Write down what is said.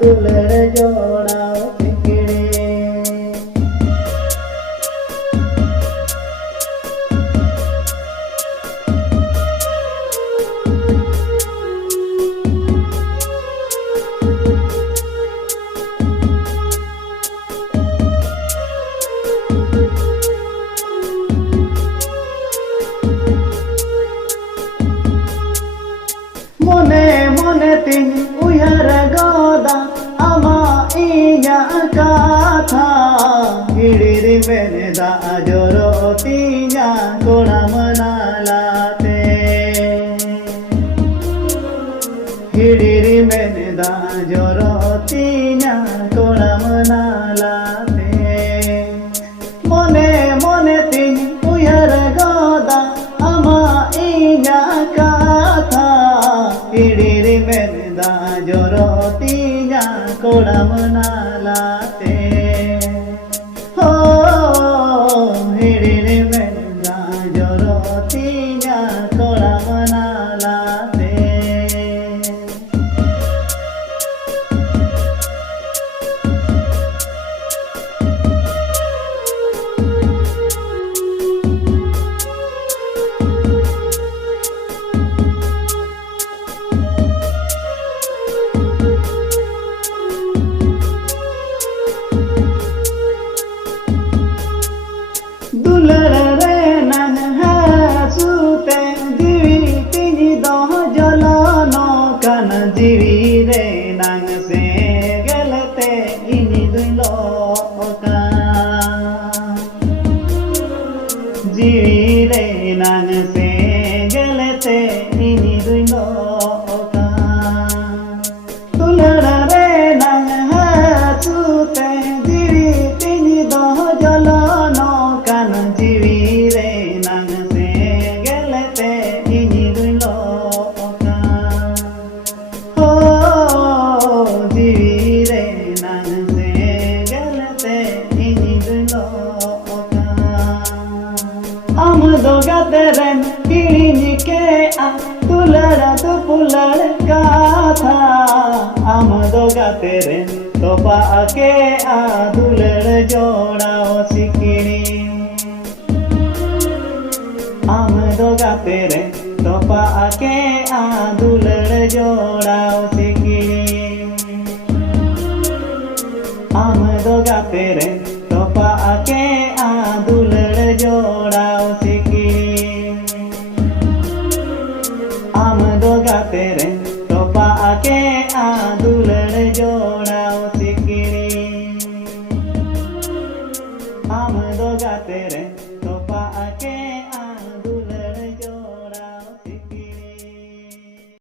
दुलड़ जोड़ाओ सिकड़ी। मने मने तीन उयहर गोदा आमा इया काथा हिड़िरी मेने दा जोरो तीया कोड़ा मनालाते। हिड़िरी मेने दा जोरो तीया कोड़ा मनालाते। मने मने तीन उयहर गोदा आमा इया काथा हिड़िरी मेने दा जोरो तीया कोड़ा मनालाते। हो हिड़िरी मेने दा जोरो तीया कोड़ा मनालाते। दुलड़ रे नंग हासुते जीवी तिनी दो जलानो कन जीवी रे नंग से गलते इनी दुलो का। जीवी रे नंग से गलते इनी दुलो का। दुलड़ रे नंग हासुते जीवी तिनी दो जलानो कन जीवी रे नंग से गलते इनी दुलो का। हो जीवी रे नंग से गलते इनी दुलो का। आम दो गातेरन हिड़िनी के आ दुलड़ दो पुलड़ काथा। आम दो गातेरन तोपा के आ दुलड़ जोड़ाओ सिकड़ी। आम दो गातेरे तोपा के आ दुलड़ जोड़ाओ सिकड़ी। आम दो गातेरे तोपा के आ दुलड़ जोड़ाओ सिकड़ी। आम दो गातेरे तोपा के आ दुलड़